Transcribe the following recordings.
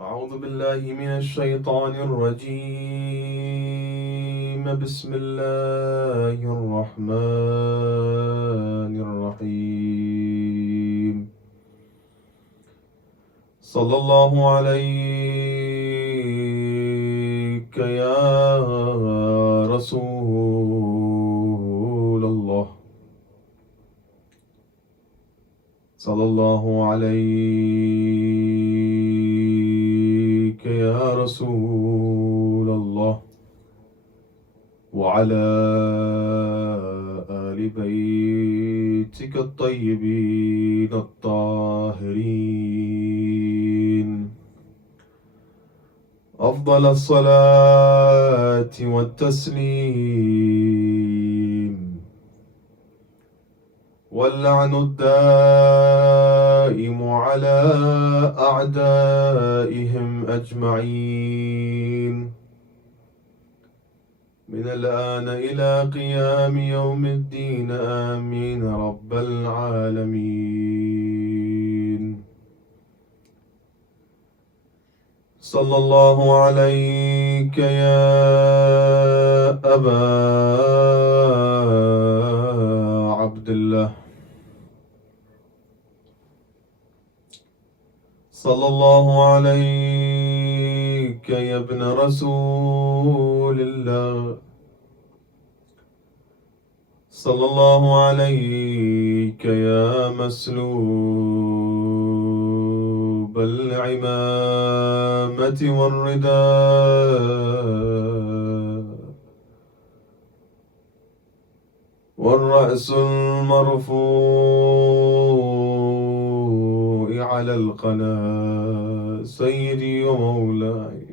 أعوذ بالله من الشيطان الرجيم. بسم الله الرحمن الرحيم. صلى الله عليك يا رسول الله. صلى الله عليك يا رسول الله وعلى آل بيتك الطيبين الطاهرين أفضل الصلاة والتسليم، واللعن الدائم على أعدائهم أجمعين من الآن إلى قيام يوم الدين. آمين رب العالمين. صلى الله عليك يا أبا عبد الله. صلى الله عليك يا ابن رسول الله. صلى الله عليك يا مسلوب العمامة والرداء والرأس المرفوع على القناة، سيدي ومولاي.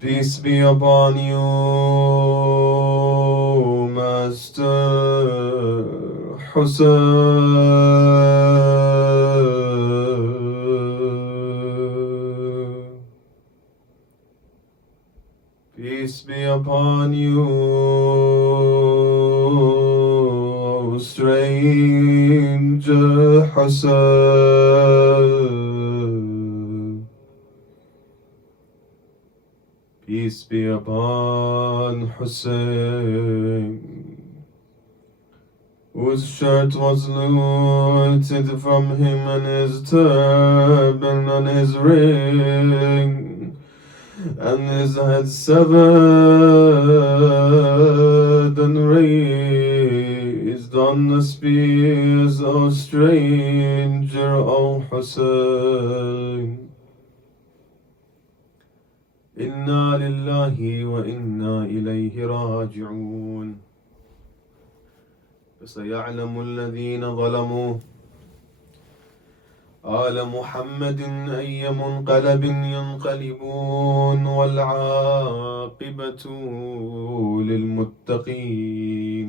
Peace be upon you, Master Hussein. Peace be upon you, O stranger Hussein. Peace be upon Hussein, whose shirt was looted from him and his turban and his ring, and his head severed and raised on the spears. O stranger, O Hussein. إنا لله وإنا إليه راجعون. فسيعلم الذين ظلموا آل محمد أي منقلب ينقلبون، والعاقبة للمتقين.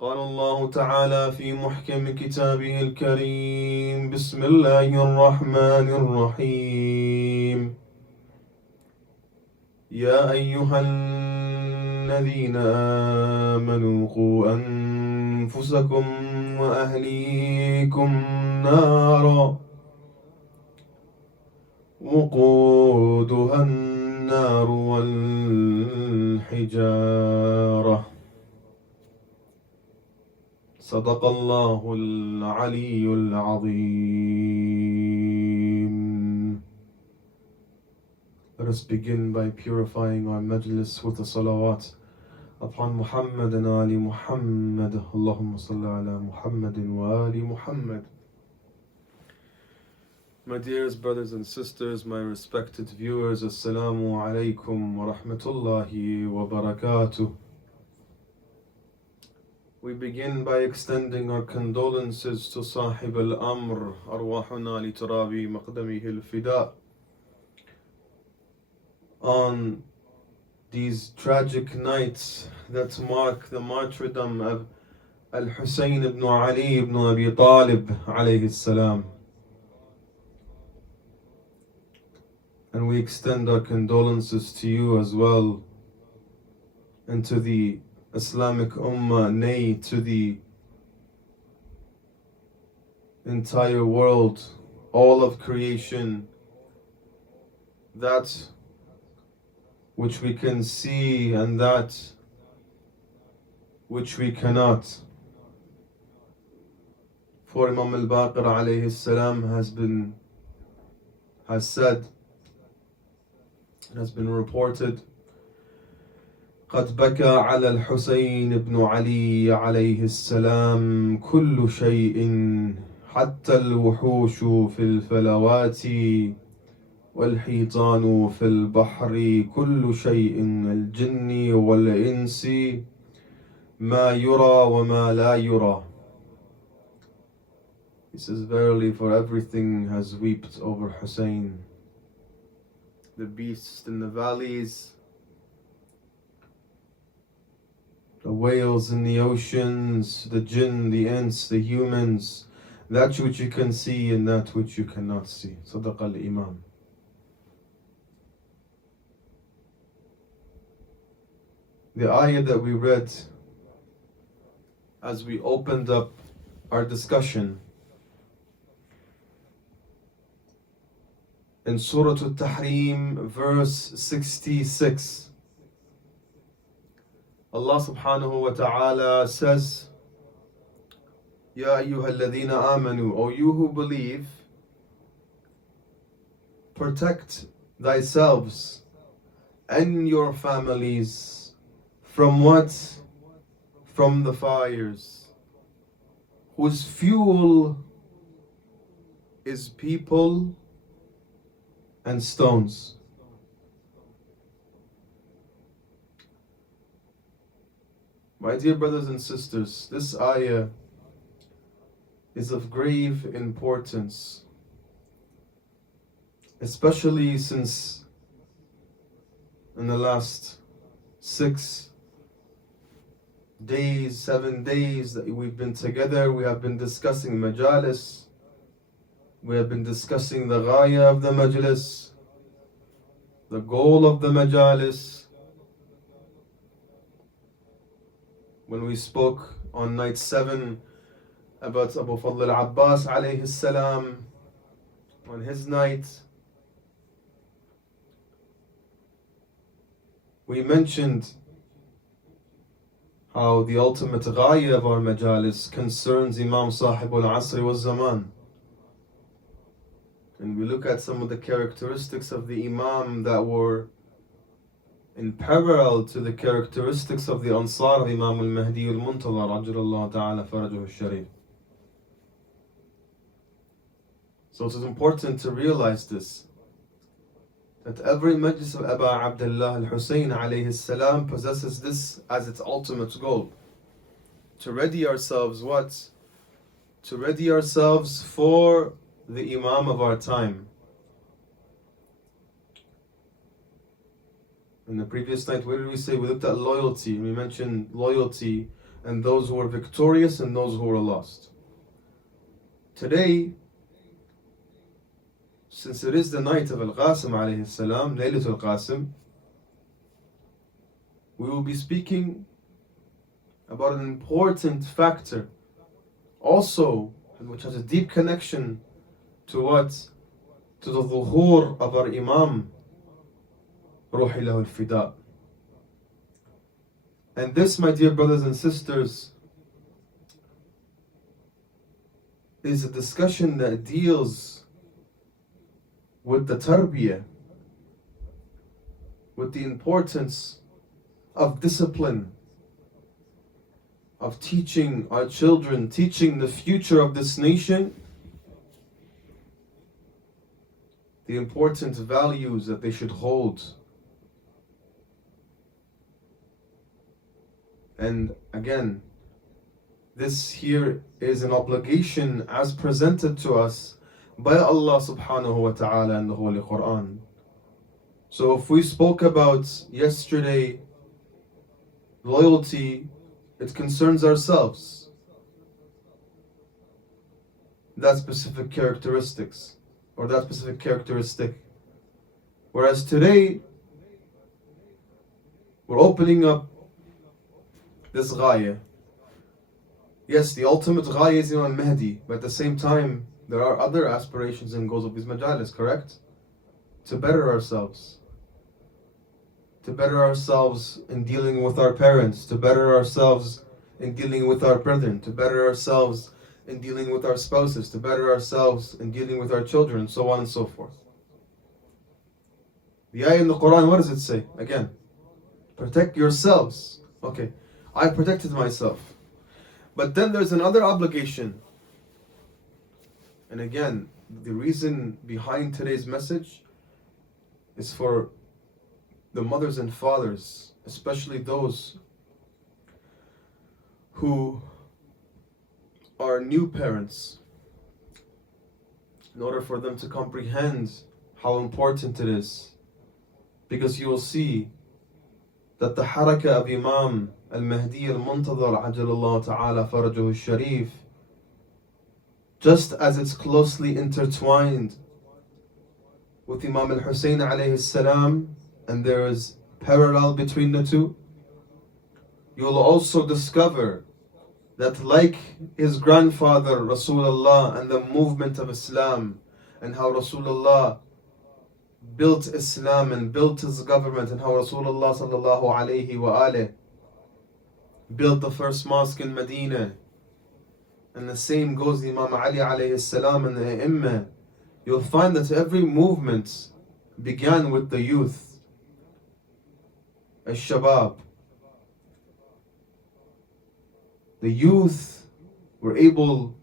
قال الله تعالى في محكم كتابه الكريم: بسم الله الرحمن الرحيم. يا أيها الذين آمنوا قوا أنفسكم وأهليكم نارا وقودها النار والحجارة. صدق الله العلي العظيم. Let us begin by purifying our majlis with the salawat upon Muhammad and Ali Muhammad. Allahumma salli ala Muhammadin wa Ali Muhammad. My dearest brothers and sisters, my respected viewers, Assalamu alaikum wa rahmatullahi wa barakatuh. We begin by extending our condolences to Sahib al-Amr, Arwahuna li Turabi Maqdamihi al-Fida, on these tragic nights that mark the martyrdom of Al-Hussein ibn Ali ibn Abi Talib alayhi salam. And we extend our condolences to you as well, and to the Islamic Ummah, nay, to the entire world all of creation, that which we can see and that which we cannot. For Imam Al-Baqir alayhi salam has said, it has been reported, قد بكى على الحسين بن علي عليه السلام كل شيء حتى الوحوش في الفلوات والحيطان في البحر كل شيء الجن والإنس ما يرى وما لا يرى. He says, verily, for everything has wept over Hussein. The beasts in the valleys, the whales in the oceans, the jinn, the ants, the humans, that which you can see and that which you cannot see. Sadaq al-Imam. The ayah that we read as we opened up our discussion in Surah Al-Tahrim, verse 66, Allah subhanahu wa ta'ala says, Ya ayyuha alladhina amanu, O you who believe, protect thyselves and your families from what? From the fires, whose fuel is people and stones. My dear brothers and sisters, this ayah is of grave importance, especially since in the last 7 days that we've been together, we have been discussing Majalis, we have been discussing the ghaya of the Majlis, the goal of the Majalis. When we spoke on night 7 about Abu Fadl al-Abbas alayhi salam, on his night, we mentioned how the ultimate ghaya of our Majalis concerns Imam Sahib al-Asri wal-Zaman. And we look at some of the characteristics of the Imam that were in parallel to the characteristics of the Ansar of Imam al-Mahdi al-Muntabar, Ajjalallahu ta'ala farajahu al-Sharif. So it is important to realize this, that every Majlis of Aba Abdullah al-Hussein alayhi salam possesses this as its ultimate goal. To ready ourselves what? To ready ourselves for the Imam of our time. In the previous night, what did we say? We looked at loyalty, and we mentioned loyalty and those who are victorious and those who are lost. Today, since it is the night of Al-Qasim alayhi salam, Laylatul Qasim, we will be speaking about an important factor, also, which has a deep connection to what? To the dhuhur of our Imam, Ruhi lahu al-Fida. And this, my dear brothers and sisters, is a discussion that deals with the tarbiyah, with the importance of discipline, of teaching our children, teaching the future of this nation, the important values that they should hold. And again, this here is an obligation as presented to us by Allah subhanahu wa ta'ala in the Holy Quran. So if we spoke about yesterday loyalty, it concerns ourselves, that specific characteristics or that specific characteristic. Whereas today we're opening up this ghaya. Yes, the ultimate ghaya is Imam Mahdi, but at the same time There are other aspirations and goals of these majalis, correct? To better ourselves. To better ourselves in dealing with our parents, to better ourselves in dealing with our brethren, to better ourselves in dealing with our spouses, to better ourselves in dealing with our children, so on and so forth. The ayah in the Quran, what does it say? Again, protect yourselves. Okay, I protected myself. But then there's another obligation. And again, the reason behind today's message is for the mothers and fathers, especially those who are new parents, in order for them to comprehend how important it is. Because you will see that the harakah of Imam Al-Mahdi Al-Muntabar Ajalallahu Ta'ala Farajahu Sharif, just as it's closely intertwined with Imam Al-Hussein alayhi salam, and there is parallel between the two, you will also discover that like his grandfather Rasulullah and the movement of Islam, and how Rasulullah built Islam and built his government, and how Rasulullah sallallahu alayhi wa alayhi built the first mosque in Medina, and the same goes Imam Ali alayhi salam and the Imam. You'll find that every movement began with the youth, al-shabab. The youth were able,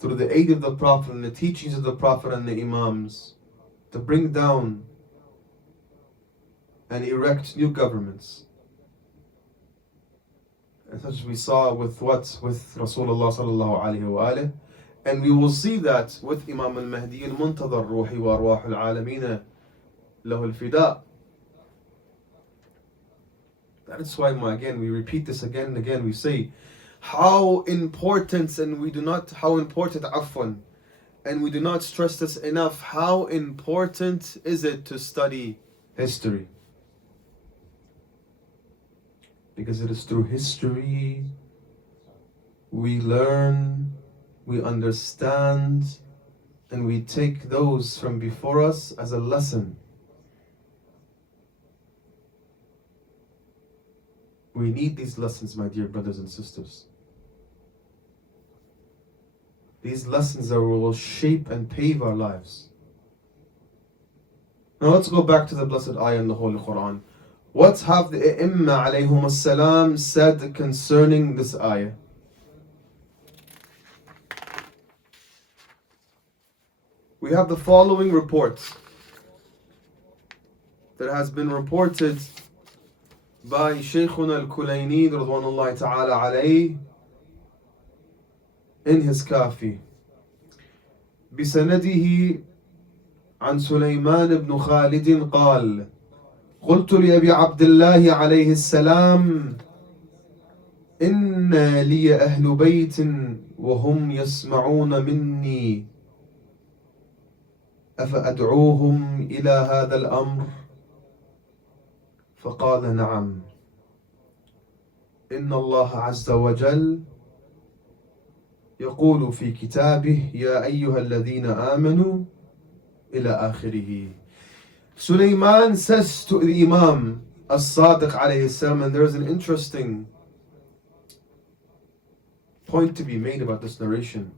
through the aid of the Prophet and the teachings of the Prophet and the Imams, to bring down and erect new governments. And such as we saw with what? With Rasulullah sallallahu alayhi wa alayhi. And we will see that with Imam al-Mahdi al-Muntadhar, Ruhi wa Arwah al-Alamina lahu al-Fida. That is why, again, we repeat this again and again. We say how important, and we do not, how important, afwan, and we do not stress this enough, how important is it to study history? Because it is through history we learn, we understand, and we take those from before us as a lesson. We need these lessons, my dear brothers and sisters. These lessons that will shape and pave our lives. Now let's go back to the blessed ayah in the Holy Quran. What have the Imam alayhum as-salam said concerning this ayah? We have the following report that has been reported by Shaykhuna al-Kulayni radwanullahi ta'ala alayhi in his Kafi. بسنده عن سليمان بن خالد قال قلت لأبي عبد الله عليه السلام إن لي أهل بيت وهم يسمعون مني أفأدعوهم إلى هذا الأمر؟ فقال نعم إن الله عز وجل يقول في كتابه يا أيها الذين آمنوا إلى آخره. Sulaiman says to the Imam As-Sadiq alayhi salam, and there is an interesting point to be made about this narration,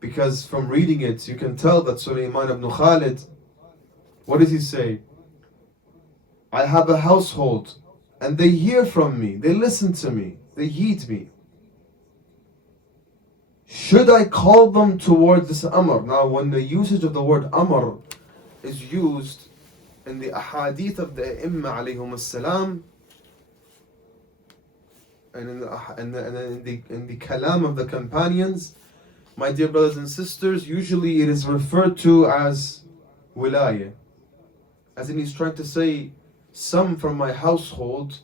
because from reading it you can tell that Sulaiman ibn Khalid, what does he say? I have a household and they hear from me, they listen to me, they heed me. Should I call them towards this amr? Now when the usage of the word amr is used in the ahadith of the Imam alayhum as-salam, and in the kalam of the companions, my dear brothers and sisters, usually it is referred to as wilaya. As in he's trying to say, some from my household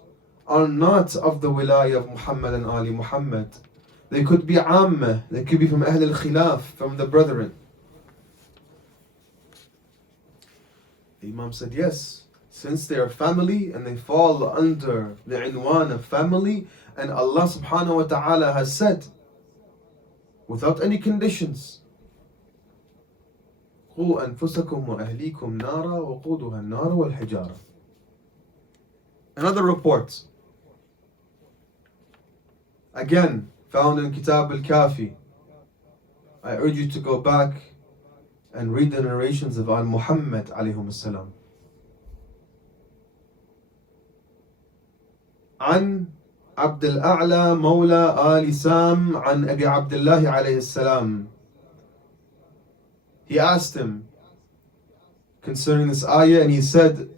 are not of the wilaya of Muhammad and Ali Muhammad. They could be amma, they could be from Ahl al-Khilaf, from the brethren. The Imam said, yes, since they are family and they fall under the inwan of family, and Allah subhanahu wa ta'ala has said without any conditions. قُوا أَنفُسَكُمْ وَأَهْلِيكُمْ نَارًا وَقُودُهَا النَّارُ وَالْحِجَارَةُ. Another report, again found in Kitab al-Kafi. I urge you to go back and read the narrations of Al-Muhammad alayhim as-salam. عن عبد الأعلى مولى آل سام عن أبي عبد الله عليه السلام. He asked him concerning this ayah, and he said,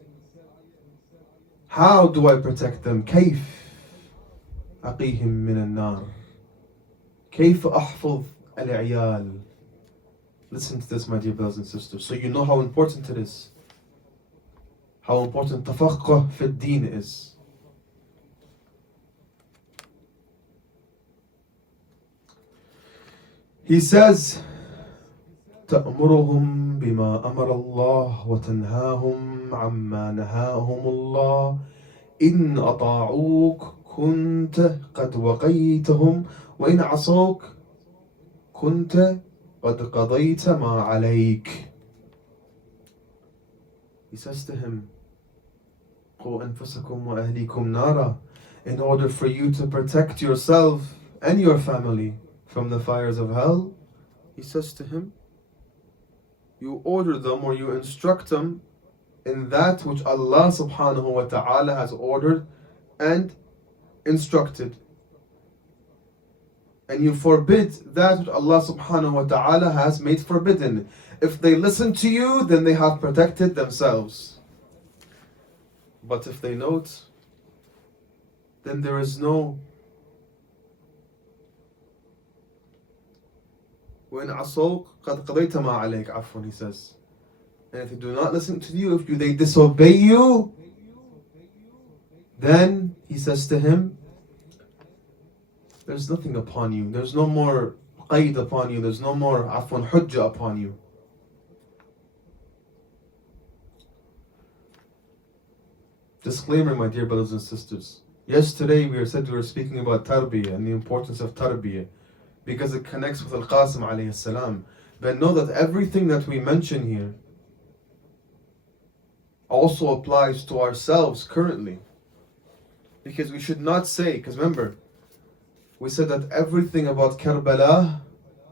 how do I protect them? كيف أقيهم من النار؟ كيف أحفظ العيال؟ Listen to this, my dear brothers and sisters, so you know how important it is, how important تفقه في الدين is. He says, تأمرهم بما أمر الله وتنهاهم عما نهاهم الله إن أطاعوك كنت قد وقيتهم وإن عصوك كنت قد قضيت ما عليك. He says to him, قُوا أنفسكم وأهليكم نارا, in order for you to protect yourself and your family from the fires of hell. He says to him, you order them or you instruct them in that which Allah subhanahu wa ta'ala has ordered and instructed, and you forbid that which Allah subhanahu wa ta'ala has made forbidden. If they listen to you, then they have protected themselves. But if they note, then there is no وَإِنْ عَصَوْكَ قَدْ قَضَيْتَ مَا عَلَيْكَ عَفْوًا, he says. And if they do not listen to you, if they disobey you, then he says to him, there's nothing upon you. There's no more qaid upon you. There's no more afwan hujjah upon you. Disclaimer, my dear brothers and sisters. Yesterday we were speaking about tarbiyah and the importance of tarbiyah, because it connects with Al-Qasim alayhi salam. But know that everything that we mention here also applies to ourselves currently. Because we should not say, because remember, we said that everything about Karbala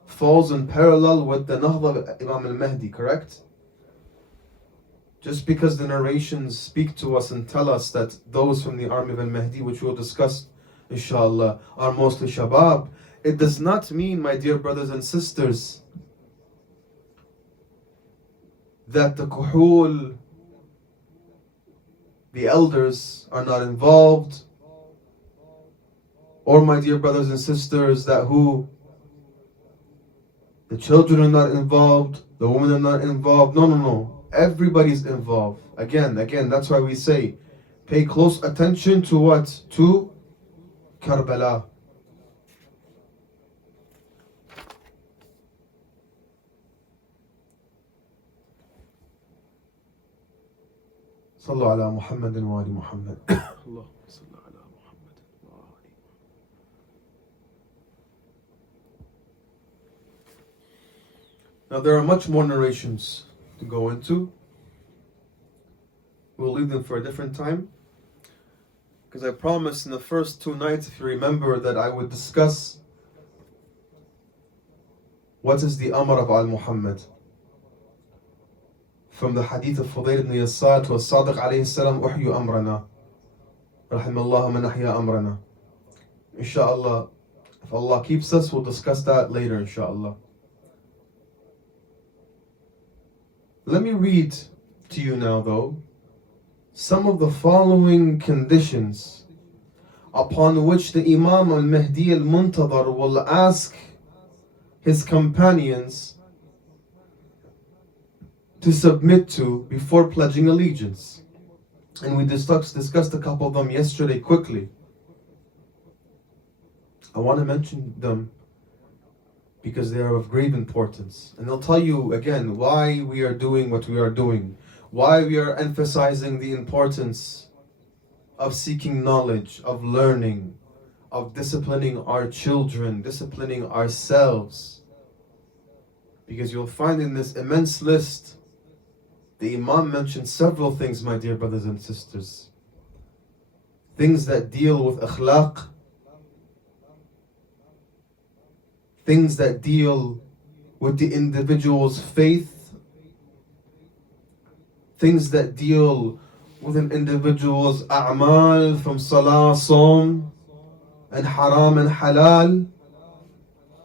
falls in parallel with the Nahda of Imam al-Mahdi, correct? Just because the narrations speak to us and tell us that those from the army of al-Mahdi, which we'll discuss inshallah, are mostly Shabab, it does not mean, my dear brothers and sisters, that the kuhul, the elders, are not involved, or my dear brothers and sisters, that the children are not involved, the women are not involved. No. Everybody's involved. Again, that's why we say, pay close attention to what? To Karbala. صلوا على محمد وآل محمد. اللهم صل على محمد وآل. Now there are much more narrations to go into. We'll leave them for a different time, because I promised in the first 2 nights, if you remember, that I would discuss what is the Amr of Al-Muhammad. From the hadith of Fudayl ibn Yasar to As-Sadiq alayhi salam, Uhyu amrana. Rahimallahu man ahya amrana. Inshallah, if Allah keeps us, we'll discuss that later, inshallah. Let me read to you now, though, some of the following conditions upon which the Imam al-Mahdi al-Muntabar will ask his companions to submit to before pledging allegiance. And we discussed a couple of them yesterday quickly. I want to mention them because they are of great importance. And they'll tell you again why we are doing what we are doing, why we are emphasizing the importance of seeking knowledge, of learning, of disciplining our children, disciplining ourselves. Because you'll find in this immense list, the Imam mentioned several things, my dear brothers and sisters. Things that deal with akhlaq, things that deal with the individual's faith, things that deal with an individual's a'mal from salah, sawm, and haram and halal,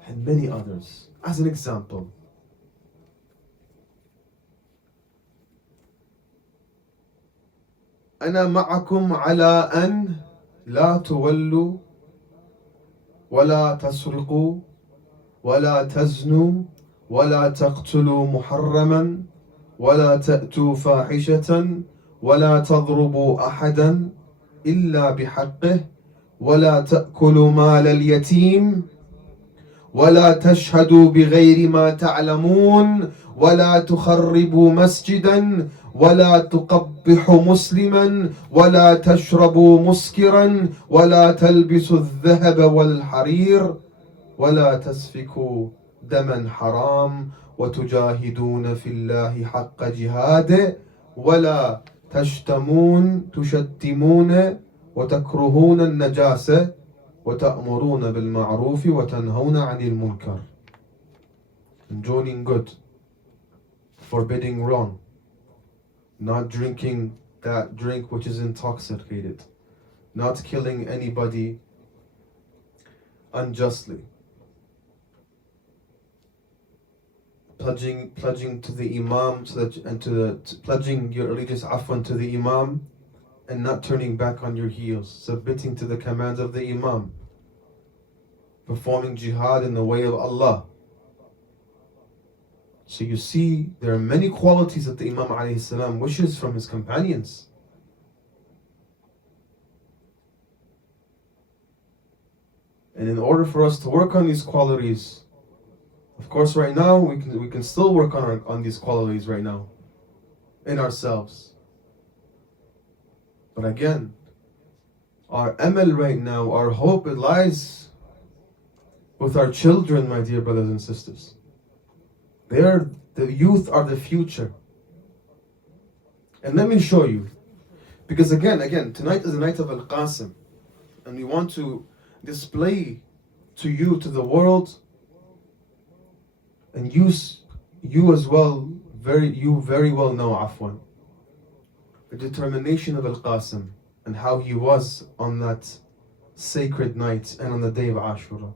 and many others. As an example, أنا معكم على أن لا تولوا ولا تسرقوا ولا تزنوا ولا تقتلوا محرما ولا تأتوا فاحشة ولا تضربوا أحدا إلا بحقه ولا تأكلوا مال اليتيم ولا تشهدوا بغير ما تعلمون ولا تخربوا مسجدا ولا تقبحوا مسلما ولا تشربوا مسكرا ولا تلبسوا الذهب والحرير ولا تسفكوا دما حرام وتجاهدون في الله حق جهاده ولا تشتمون وتكرهون النجاسة وتأمرون بالمعروف وتنهون عن المنكر. Enjoining good, forbidding wrong, not drinking that drink which is intoxicated, not killing anybody unjustly, pledging to the Imam pledging your religious afwan to the Imam, and not turning back on your heels, submitting to the commands of the Imam, performing jihad in the way of Allah. So you see, there are many qualities that the Imam alayhi salam wishes from his companions. And in order for us to work on these qualities, of course right now we can still work on these qualities right now in ourselves. But again, our amal right now, our hope, it lies with our children, my dear brothers and sisters. The youth are the future. And let me show you. Because again, tonight is the night of Al-Qasim. And we want to display to you, to the world, and you as well, very well know, afwan, the determination of Al-Qasim and how he was on that sacred night and on the day of Ashura.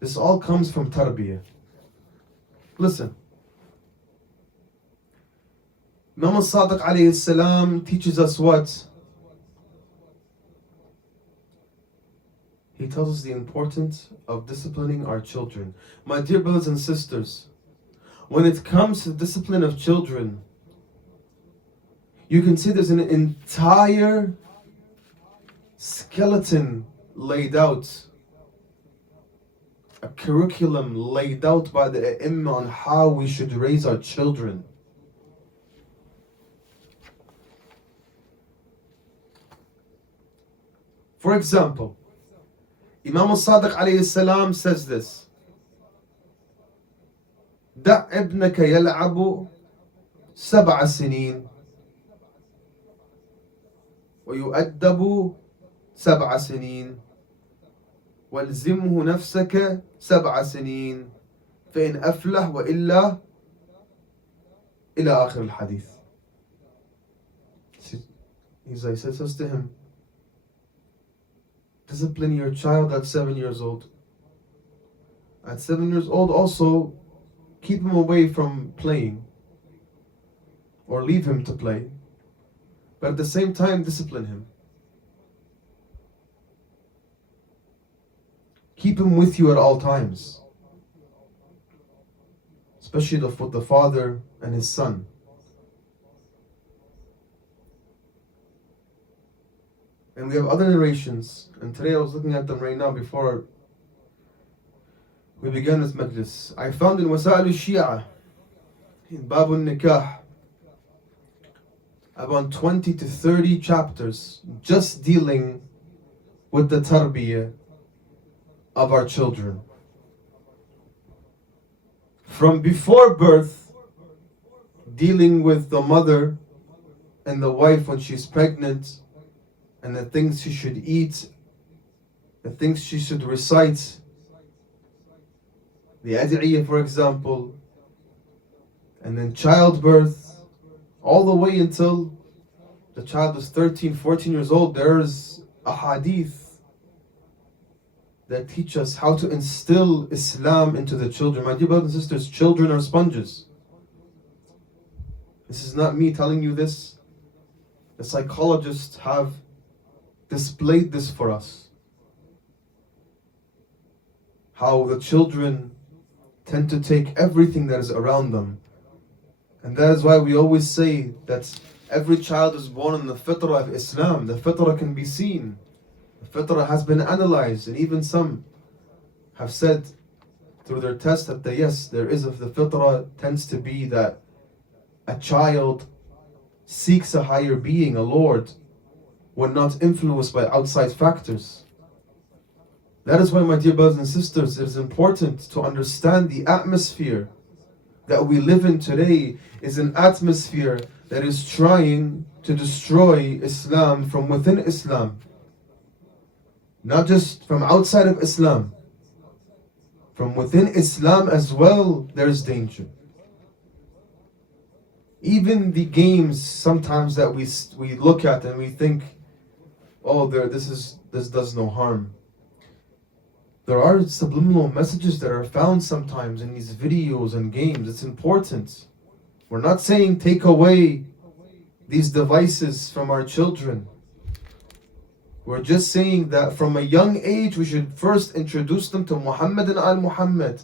This all comes from tarbiyah. Listen. Imam al-Sadiq alayhi salam teaches us what? He tells us the importance of disciplining our children. My dear brothers and sisters, when it comes to the discipline of children, you can see there's an entire skeleton laid out, a curriculum laid out by the A'imma on how we should raise our children. For example, Imam al-Sadiq alayhi salam says this: دع ابنك يلعب 7 سنين ويؤدب 7 سنين والزمه نفسك 7 سنين فإن أفلح وإلا إلى آخر الحديث. He says to him, discipline your child at 7 years old. At 7 years old also, keep him away from playing or leave him to play, but at the same time discipline him. Keep him with you at all times, especially with the father and his son. And we have other narrations, and today I was looking at them right now before we began this majlis. I found in Wasa'il al-Shia, in Bab al-Nikah, about 20 to 30 chapters just dealing with the tarbiyah of our children. From before birth, dealing with the mother and the wife when she's pregnant, and the things she should eat, the things she should recite, the ad'iyah, for example, and then childbirth, all the way until the child is 13, 14 years old. There's a hadith that teach us how to instill Islam into the children. My dear brothers and sisters, children are sponges. This is not me telling you this. The psychologists have displayed this for us. How the children tend to take everything that is around them. And that is why we always say that every child is born in the fitrah of Islam. The fitrah can be seen. The fitrah has been analyzed, and even some have said through their test that yes, there is the fitrah tends to be that a child seeks a higher being, a Lord, when not influenced by outside factors. That is why, my dear brothers and sisters, it is important to understand the atmosphere that we live in today is an atmosphere that is trying to destroy Islam from within Islam. Not just from outside of Islam. From within Islam as well, there is danger. Even the games sometimes that we look at and we think, oh, this does no harm. There are subliminal messages that are found sometimes in these videos and games. It's important. We're not saying take away these devices from our children. We're just saying that from a young age we should first introduce them to Muhammad and Al-Muhammad,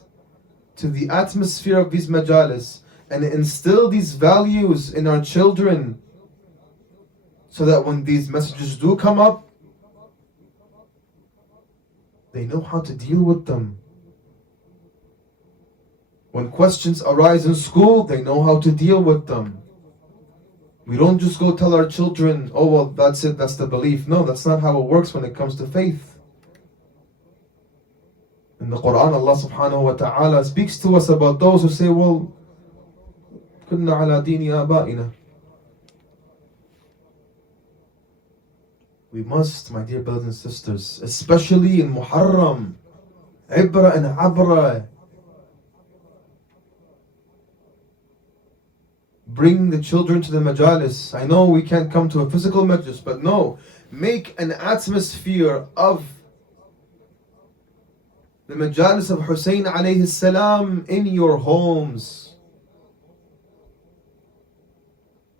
to the atmosphere of these majalis, and instill these values in our children, so that when these messages do come up, they know how to deal with them. When questions arise in school, they know how to deal with them. We don't just go tell our children, oh well, that's it, that's the belief. No, that's not how it works when it comes to faith. In the Quran, Allah subhanahu wa ta'ala speaks to us about those who say, well, كنا على دين آبائنا. We must, my dear brothers and sisters, especially in Muharram, Ibra and Abra, bring the children to the majalis. I know we can't come to a physical majlis, but no, make an atmosphere of the majalis of Hussein alayhi salam in your homes.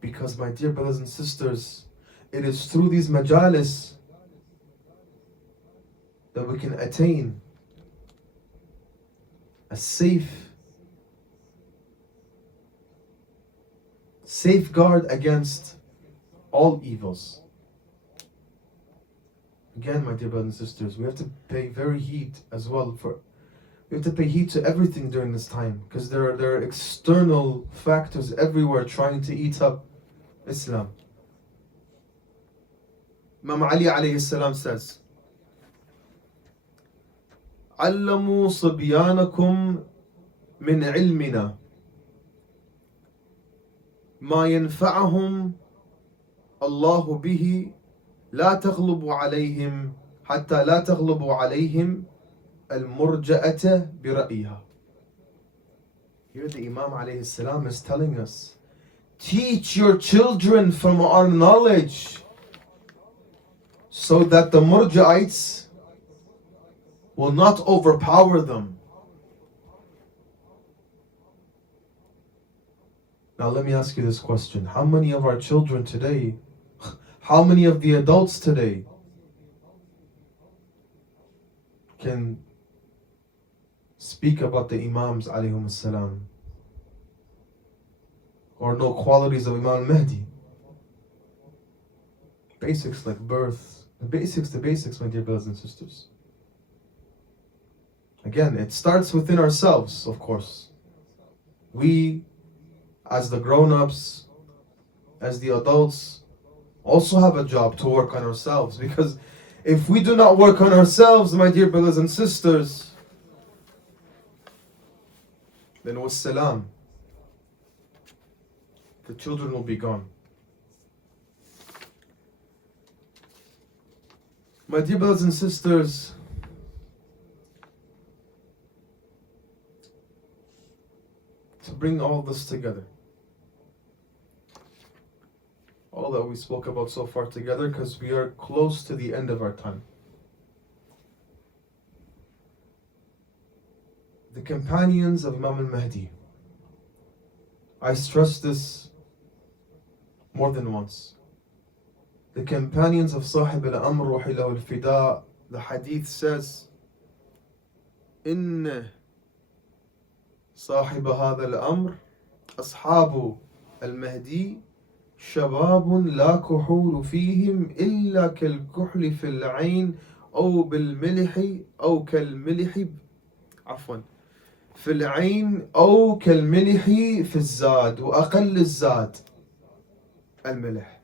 Because, my dear brothers and sisters, it is through these majalis that we can attain a safeguard against all evils. Again, my dear brothers and sisters, we have to pay very heed as well we have to pay heed to everything during this time, because there are external factors everywhere trying to eat up Islam. Imam Ali alayhi salam says, علموا صبيانكم من علمنا ما ينفعهم الله به لا تغلبوا عليهم حتى لا تغلبوا عليهم المرجأة برأيها. Here the Imam alayhi salam is telling us, teach your children from our knowledge, so that the Murja'ites will not overpower them. Now let me ask you this question. How many of our children today, how many of the adults today can speak about the Imams alayhum salam, or know qualities of Imam Mahdi? Basics like birth, the basics, my dear brothers and sisters. Again, it starts within ourselves, of course. We, as the grown-ups, as the adults, also have a job to work on ourselves, because If we do not work on ourselves, my dear brothers and sisters, then wassalam, the children will be gone. My dear brothers and sisters, to bring all this together, all that we spoke about so far together, because we are close to the end of our time. The companions of Imam al-Mahdi, I stressed this more than once. The companions of Sahib al-Amr wa Hilahu al-Fida, the hadith says, إن صاحب هذا الأمر أصحاب المهدي شباب لا كحول فيهم إلا كالكحل في العين أو بالملح أو كالملح عفوا في العين أو كالملح في الزاد وأقل الزاد الملح.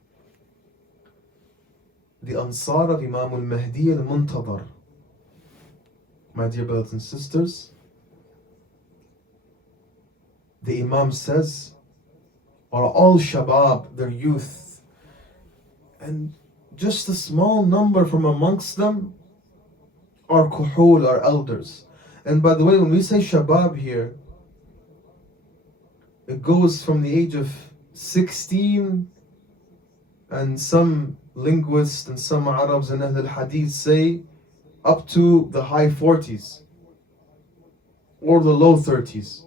The Ansar of Imam al-Mahdi Al-Muntabar, my dear brothers and sisters, the Imam says, are all shabab, their youth, and just a small number from amongst them are kuhul, are elders. And by the way, when we say shabab here, it goes from the age of 16, and some linguists and some Arabs and Ahl al-Hadith say up to the high 40s or the low 30s.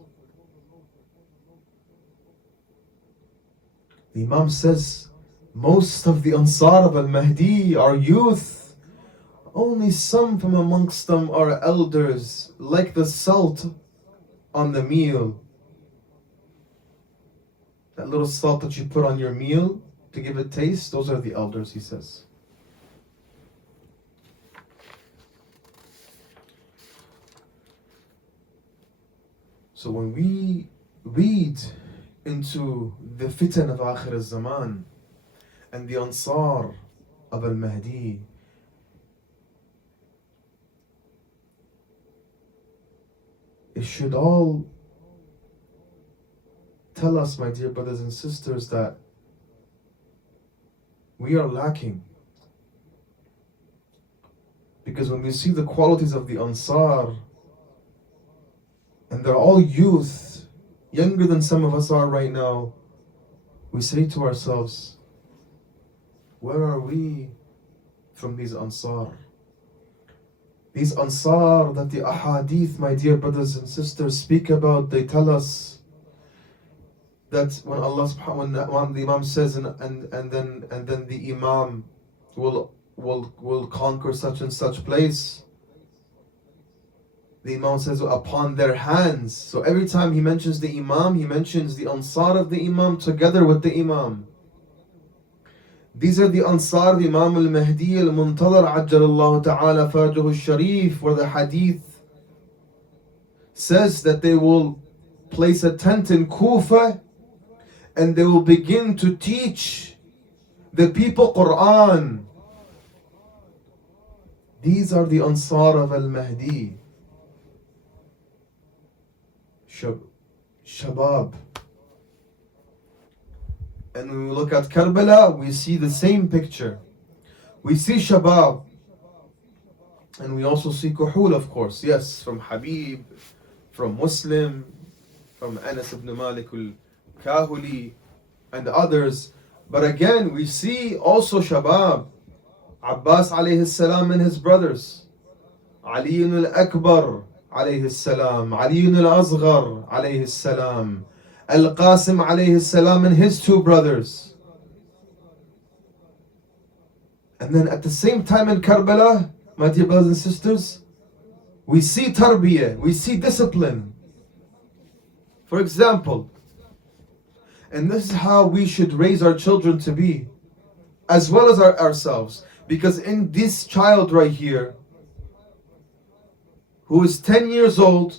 The Imam says most of the Ansar of al-Mahdi are youth. Only some from amongst them are elders, like the salt on the meal. That little salt that you put on your meal to give it taste, those are the elders, he says. So when we read into the fitan of Akhir al-Zaman and the Ansar of al-Mahdi, it should all tell us, my dear brothers and sisters, that we are lacking. Because when we see the qualities of the Ansar, and they're all youth, younger than some of us are right now, we say to ourselves, where are we from these Ansar? These Ansar that the ahadith, my dear brothers and sisters, speak about, they tell us that when Allah subhanahu wa ta'ala, the Imam says, and then the Imam will conquer such and such place, the Imam says, upon their hands. So every time he mentions the Imam, he mentions the Ansar of the Imam together with the Imam. These are the Ansar of Imam al-Mahdi al-Muntabar ajjalallahu ta'ala farjahu al-Sharif, where the hadith says that they will place a tent in Kufa and they will begin to teach the people Quran. These are the Ansar of al-Mahdi. Shabab. And when we look at Karbala, we see the same picture. We see Shabab. And we also see Kuhul, of course. Yes, from Habib, from Muslim, from Anas ibn Malik al-Kahuli, and others. But again, we see also Shabab. Abbas alayhi salam and his brothers. Ali al-Akbar alayhi salam. Ali al-Asghar alayhi salam. Al-Qasim alayhi salam and his two brothers. And then at the same time in Karbala, my dear brothers and sisters, we see tarbiyah, we see discipline. For example, and this is how we should raise our children to be, as well as ourselves. Because in this child right here, who is 10 years old,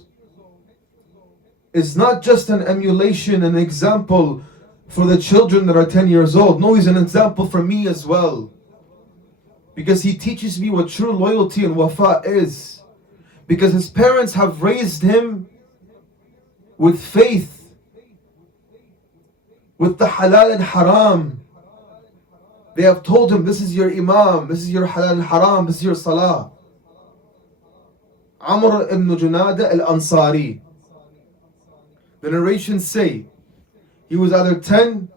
is not just an emulation, an example for the children that are 10 years old. No, he's an example for me as well. Because he teaches me what true loyalty and wafa is. Because his parents have raised him with faith, with the halal and haram. They have told him, this is your imam, this is your halal and haram, this is your salah. Amr ibn Junada al-Ansari. The narrations say he was either 10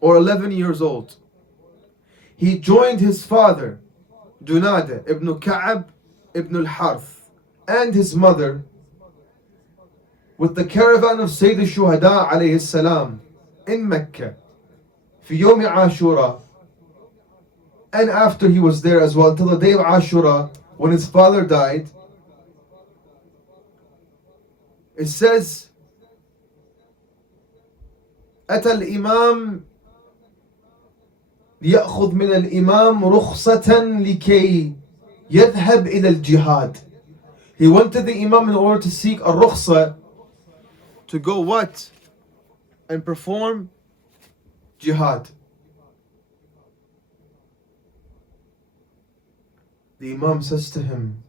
or 11 years old. He joined his father, Junada ibn Ka'ab ibn al-Harth, and his mother with the caravan of Sayyid al-Shuhada alayhi salam in Mecca في يوم عاشوراء, and after he was there as well until the day of Ashura when his father died. It says أتى الإمام ليأخذ من الإمام رخصة لكي يذهب إلى الجهاد. He went to the Imam in order to seek a rukhsa to go what? And perform jihad. The Imam says to him,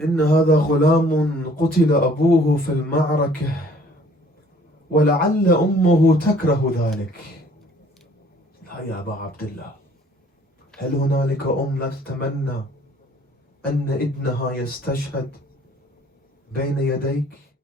إن هذا غلام قتل أبوه في المعركة ولعل أمه تكره ذلك. لا يا أبا عبد الله، هل هنالك لا تتمنى أن ابنها يستشهد بين يديك؟